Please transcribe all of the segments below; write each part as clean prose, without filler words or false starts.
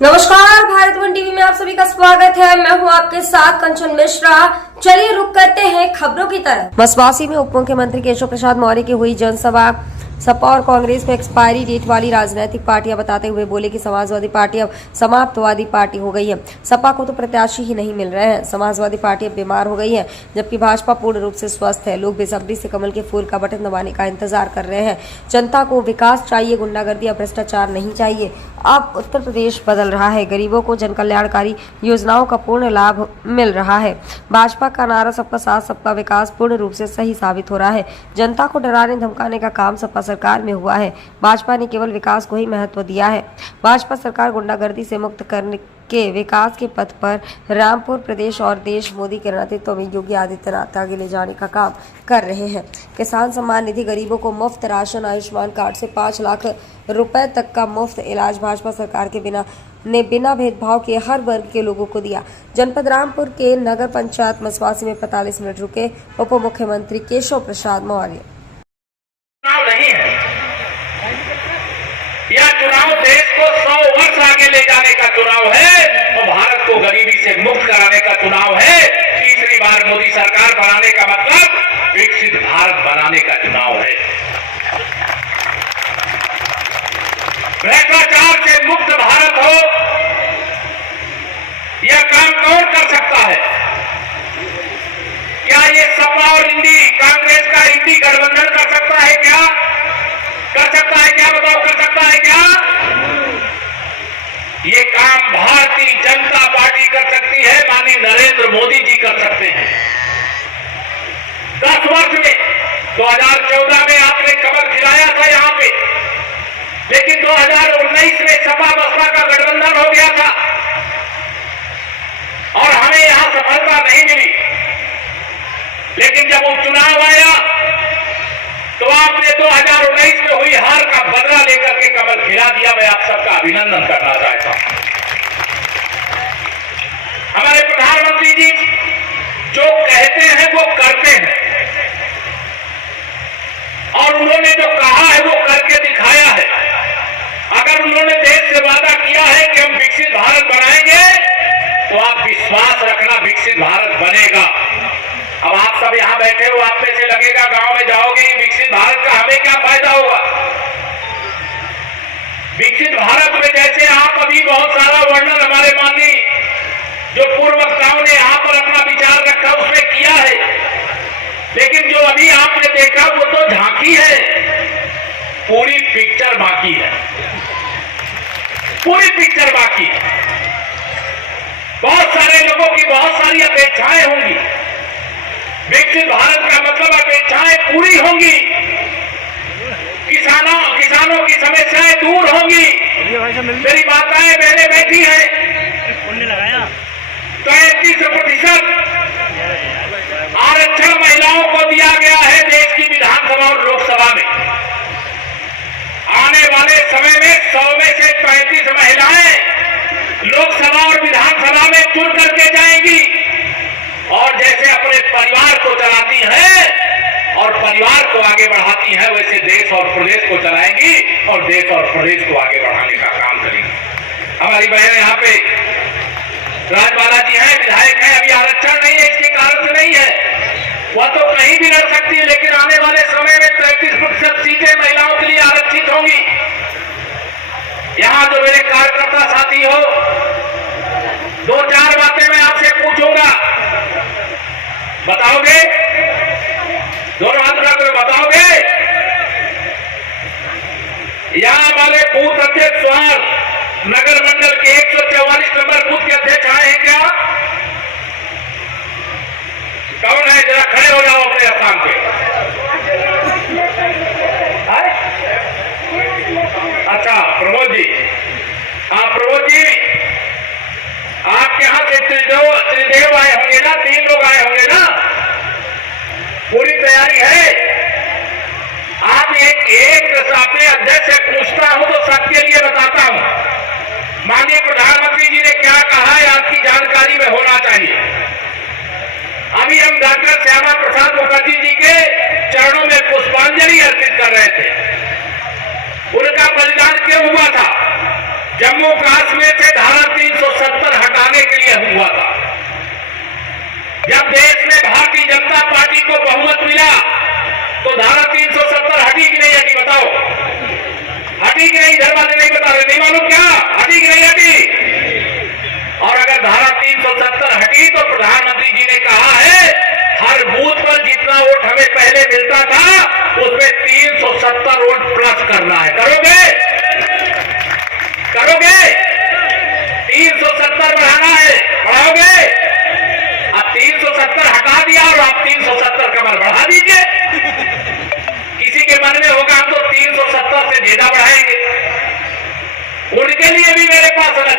नमस्कार, Bharat one TV में आप सभी का स्वागत है। मैं हूं आपके साथ कंचन मिश्रा। चलिए रुक करते हैं खबरों की तरफ। मसवासी में उप मुख्यमंत्री केशव प्रसाद मौर्य की हुई जनसभा। सपा और कांग्रेस को एक्सपायरी डेट वाली राजनीतिक पार्टियां बताते हुए बोले कि समाजवादी पार्टी अब समाप्तवादी पार्टी हो गई है। सपा को तो प्रत्याशी ही नहीं मिल रहे हैं। समाजवादी पार्टी अब बीमार हो गई है, जबकि भाजपा पूर्ण रूप से स्वस्थ है। लोग बेसब्री से कमल के फूल का बटन दबाने का इंतजार कर रहे हैं। जनता को विकास चाहिए, गुंडागर्दी या भ्रष्टाचार नहीं चाहिए। अब उत्तर प्रदेश बदल रहा है। गरीबों को जन कल्याणकारी योजनाओं का पूर्ण लाभ मिल रहा है। भाजपा का नारा सबका साथ सबका विकास पूर्ण रूप से सही साबित हो रहा है। जनता को डराने धमकाने का काम सपा सरकार में हुआ है। भाजपा ने केवल विकास को ही महत्व दिया है। भाजपा सरकार गुंडागर्दी से मुक्त करने के विकास के पथ पर रामपुर प्रदेश और देश मोदी के नेतृत्व में योगी आदित्यनाथ आगे ले जाने का काम कर रहे हैं। किसान सम्मान निधि, गरीबों को मुफ्त राशन, आयुष्मान कार्ड से 5 लाख रुपए तक का मुफ्त इलाज भाजपा सरकार के बिना भेदभाव के हर वर्ग के लोगों को दिया। जनपद रामपुर के नगर पंचायत मसवासी में 45 मिनट रुके उप मुख्यमंत्री केशव प्रसाद मौर्य। नहीं है यह चुनाव देश को 100 वर्ष आगे ले जाने का चुनाव है और भारत को गरीबी से मुक्त कराने का चुनाव है। तीसरी बार मोदी सरकार बनाने का मतलब विकसित भारत बनाने का चुनाव है। भ्रष्टाचार से मुक्त भारत हो, यह काम कौन कर सकता है? क्या ये सपा और कांग्रेस का इंडी गठबंधन कर सकता है? क्या कर सकता है? क्या बताओ, कर सकता है क्या? ये काम भारतीय जनता पार्टी कर सकती है, माननीय नरेंद्र मोदी जी कर सकते हैं। 10 वर्ष में 2014 में आपने कमल खिलाया था यहां पे, लेकिन 2019 में सपा बसपा का गठबंधन हो गया था और हमें यहां सफलता नहीं मिली। लेकिन जब उपचुनाव आया तो आपने 2019 में हुई हार का बदला लेकर के कमल खिला दिया। मैं आप सबका अभिनंदन करना चाहता हूं। हमारे प्रधानमंत्री जी जो कहते हैं वो करते हैं और उन्होंने जो कहा है वो करके दिखाया है। अगर उन्होंने देश से वादा किया है कि हम विकसित भारत बनाएंगे तो आप विश्वास रखना, विकसित भारत बनेगा। अब आप सब यहां बैठे हो, आप में से लगेगा गांव में जाओगे विकसित भारत का हमें क्या फायदा होगा? विकसित भारत में जैसे आप अभी बहुत सारा वर्णन हमारे माननीय जो पूर्व वक्ताओं ने यहां पर अपना विचार रखा उसमें किया है, लेकिन जो अभी आपने देखा वो तो झांकी है, पूरी पिक्चर बाकी है। पूरी पिक्चर बाकी है। बहुत सारे लोगों की बहुत सारी अपेक्षाएं होंगी। विकसित भारत का मतलब अपेक्षाएं पूरी होंगी, किसानों की समस्याएं दूर होंगी। मेरी माताएं बहनें बैठी हैं, 33% आरक्षण महिलाओं को दिया गया है देश की विधानसभा और लोकसभा में। आने वाले समय में 100 में से 35 महिलाएं लोकसभा और विधानसभा में चुन करके जाएंगी और जैसे अपने परिवार को चलाती हैं और परिवार को आगे बढ़ाती हैं, वैसे देश और प्रदेश को चलाएंगी और देश और प्रदेश को आगे बढ़ाने का काम करेंगी। हमारी बहन यहाँ पे राजबाला जी हैं, विधायक हैं। अभी आरक्षण नहीं है, इसके कारण से नहीं है, वह तो कहीं भी लड़ सकती है, लेकिन आने वाले समय में 33% सीटें महिलाओं के लिए आरक्षित होंगी। यहां जो मेरे कार्यकर्ता साथी हो, 2-4 बातें मैं आपसे पूछूंगा, बताओगे? दोनों हाथ उठा कर बताओगे? यहां हमारे बूथ अध्यक्ष स्वार नगर मंडल के 144 नंबर बूथ के अध्यक्ष आए हैं क्या? कौन है? जरा खड़े हो जाओ अपने स्थान पे। अच्छा, प्रमोद जी। हाँ प्रमोद जी, आपके यहां से त्रिदेव आए होंगे ना? 3 लोग आए होंगे ना? पूरी तैयारी है? आप एक अपने अध्यक्ष से पूछता हूं तो सबके लिए बताता हूं। माननीय प्रधानमंत्री जी ने क्या कहा है आपकी जानकारी में होना चाहिए। अभी हम डॉक्टर श्यामा प्रसाद मुखर्जी जी के चरणों में पुष्पांजलि अर्पित कर रहे थे। उनका बलिदान क्यों हुआ था? जम्मू कश्मीर से धारा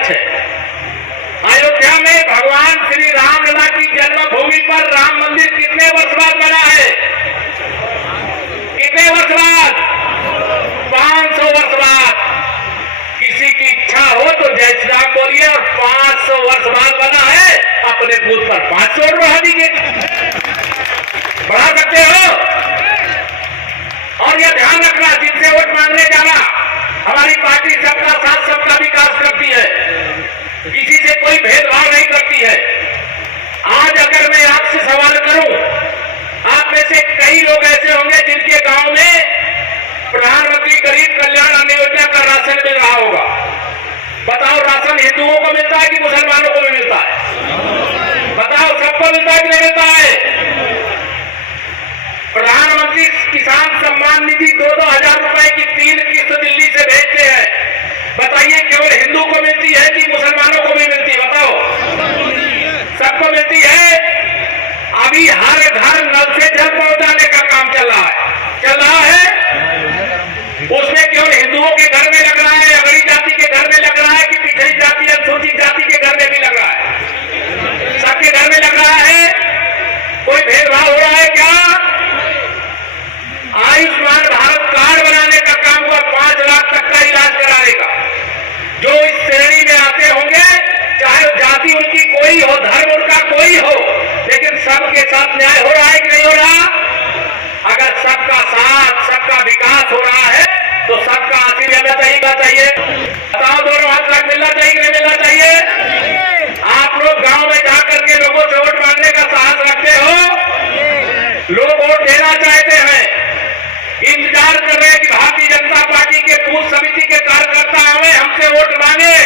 सच है। अयोध्या में भगवान श्री रामलला की जन्मभूमि पर राम मंदिर कितने वर्ष बाद बना है? कितने वर्ष बाद? 500 वर्ष बाद। किसी की इच्छा हो तो जय श्री राम बोलिए, और 500 वर्ष बाद बना है, अपने बूथ पर 500 बढ़ा दीजिए, बढ़ा सकते हो। और यह ध्यान रखना, जिनसे वोट मांगने जाना, हमारी पार्टी सबका साथ सबका विकास करती है, किसी से कोई भेदभाव नहीं करती है। आज अगर मैं आपसे सवाल करूं, आप में से कई लोग ऐसे होंगे जिनके गांव में प्रधानमंत्री गरीब कल्याण अन्न योजना का राशन मिल रहा होगा। बताओ, राशन हिंदुओं को मिलता है कि मुसलमानों को भी मिलता है? बताओ, सबको मिलता है कि नहीं मिलता है? प्रधानमंत्री किसान सम्मान निधि 2-2 हजार रुपए की 3 किस्त दिल्ली से भेजते हैं। बताइए, केवल हिंदू को मिलती है कि मुसलमानों को भी मिलती है? बताओ, सबको मिलती है। अभी हर घर नल से जल पहुंचाने का काम चल रहा है। उसमें केवल हिंदुओं के घर में लग रहा है, अगड़ी जाति के घर में लग रहा है, कि पिछड़ी जाति अनुसूचित जाति के घर में भी लग रहा है? सबके घर में लग रहा है। कोई भेदभाव हो रहा है क्या? आयुष्मान भारत कार्ड बनाने का काम हुआ, 5 लाख तक का इलाज कराने का। जो इस श्रेणी में आते होंगे, चाहे जाति उनकी कोई हो, धर्म उनका कोई हो, लेकिन सबके साथ न्याय हो रहा है कि नहीं हो रहा? अगर सबका साथ सबका विकास हो रहा है तो सबका आशीर्वाद मिलना चाहिए। बताओ, दोनों हाथ तक मिलना चाहिए कि नहीं मिलना चाहिए? आप लोग गांव में जाकर के लोगों से वोट मांगने का साहस रखते हो? लोग वोट देना चाहते हैं, इंतजार कर रहे हैं कि भारतीय जनता पार्टी के बूथ समिति के कार्यकर्ता आवे, हमसे वोट मांगे।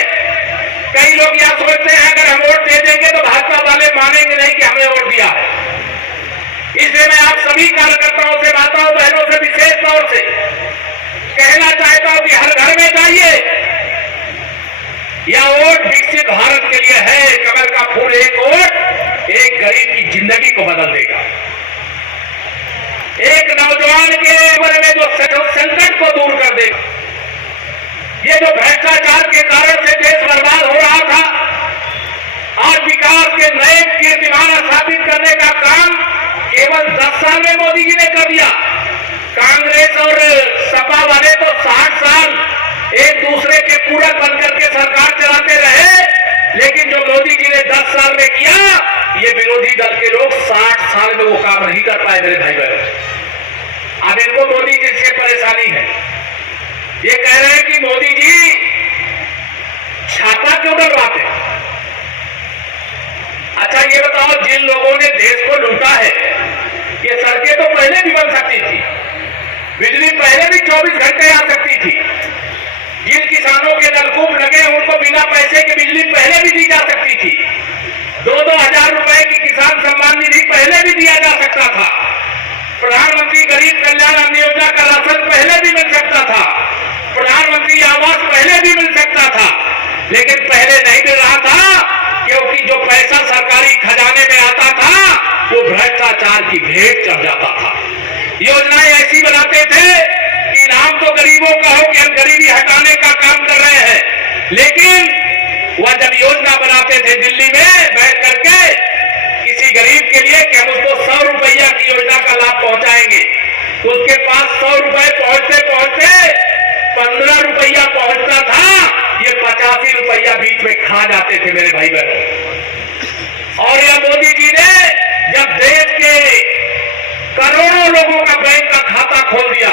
कई लोग यह सोचते हैं अगर हम वोट दे देंगे तो भाजपा वाले मानेंगे नहीं कि हमने वोट दिया है। इसलिए मैं आप सभी कार्यकर्ताओं से, माताओं बहनों से विशेष तौर से कहना चाहता हूं कि हर घर में जाइए। यह वोट विकसित भारत के लिए है। कमल का फूल, एक वोट एक गरीब की जिंदगी को बदल देगा। एक नौजवान के उम्र में जो संकट को दूर कर देगा। ये जो भ्रष्टाचार के कारण से देश बर्बाद हो रहा था, आज विकास के नए कीर्तिमान स्थापित करने का काम केवल 10 साल में मोदी जी ने कर दिया। कांग्रेस और सपा वाले तो 60 साल एक दूसरे के पूरक बनकर के सरकार चलाते रहे, लेकिन जो मोदी जी ने 10 साल में किया, ये विरोधी दल के लोग 60 साल में वो काम नहीं कर पाए। मेरे भाई बहनों, अब इनको मोदी जी से परेशानी है। ये कह रहे हैं कि मोदी जी छापा क्यों डलवाते? अच्छा, ये बताओ, जिन लोगों ने देश को लूटा है, ये सड़कें तो पहले भी बन सकती थी, बिजली पहले भी 24 घंटे आ सकती थी, जिन किसानों के नलकूप लगे उनको बिना पैसे की बिजली पहले भी दी जा सकती थी, 2-2 हजार रुपए की किसान सम्मान निधि पहले भी दिया जा सकता था, प्रधानमंत्री गरीब कल्याण अन्न योजना का राशन पहले भी मिल सकता था, प्रधानमंत्री आवास पहले भी मिल सकता था, लेकिन पहले नहीं मिल रहा था क्योंकि जो पैसा सरकारी खजाने में आता था वो भ्रष्टाचार की भेंट चढ़ जाता था। योजनाएं ऐसी बनाते थे कि नाम तो गरीबों का हो कि हम गरीबी हटाने का काम कर रहे हैं, लेकिन वह जब योजना बनाते थे दिल्ली में बैठ करके किसी गरीब के लिए कि हम उसको 100 रुपया की योजना का लाभ पहुंचाएंगे, उसके पास 100 रुपए पहुंचते पहुंचते 15 रुपया पहुंचता था, ये 85 रुपया बीच में खा जाते थे मेरे भाई बहनों। और यह मोदी जी ने जब देश के करोड़ों लोगों का बैंक का खाता खोल दिया,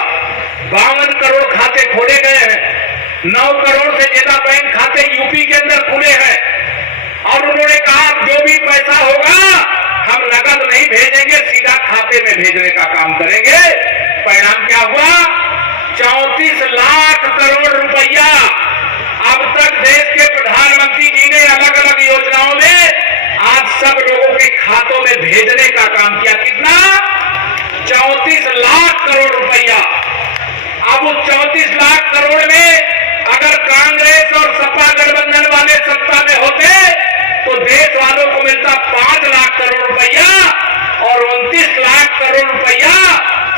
52 करोड़ खाते खोले गए हैं, 9 करोड़ से ज्यादा बैंक खाते यूपी के अंदर खुले हैं, और उन्होंने कहा जो भी पैसा होगा हम नकद नहीं भेजेंगे, सीधा खाते में भेजने का काम करेंगे। परिणाम क्या हुआ? 34 लाख करोड़ रुपया अब तक देश के प्रधानमंत्री जी ने अलग अलग योजनाओं में आज सब लोगों के खातों में भेजने का काम किया। कितना? 34 लाख करोड़ रुपया। अब उस 34 लाख करोड़ में अगर कांग्रेस और सपा गठबंधन वाले सत्ता में होते तो देश वालों को मिलता 5 लाख करोड़ रुपया, और 29 लाख करोड़ रुपया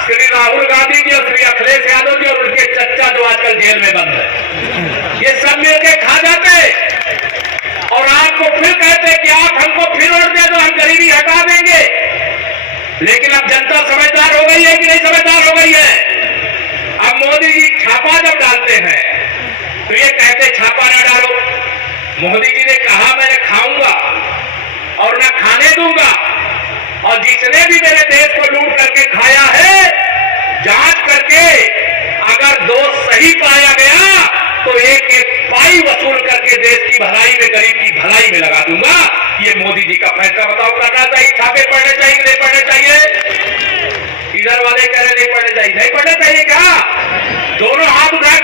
श्री राहुल गांधी जी और श्री अखिलेश यादव जी और उनके चच्चा जो आजकल जेल में बंद है, ये सब मिलकर खा जाते। लेकिन अब जनता समझदार हो गई है कि नहीं समझदार हो गई है? अब मोदी जी छापा जब डालते हैं तो ये कहते छापा ना डालो। मोदी जी ने कहा मैंने खाऊंगा और ना खाने दूंगा, और जिसने भी मेरे देश को लूट करके खाया है, जांच करके अगर दोष सही पाया गया तो एक एक पाई वसूल करके देश की भलाई में, गरीब की भलाई में लगा दूंगा। ये मोदी जी का फैसला बताओ करना चाहिए? छापे पड़ने चाहिए कि नहीं पड़ने चाहिए? इधर वाले कह रहे नहीं पड़ने चाहिए। नहीं पड़ने चाहिए क्या? दोनों हाथ उठा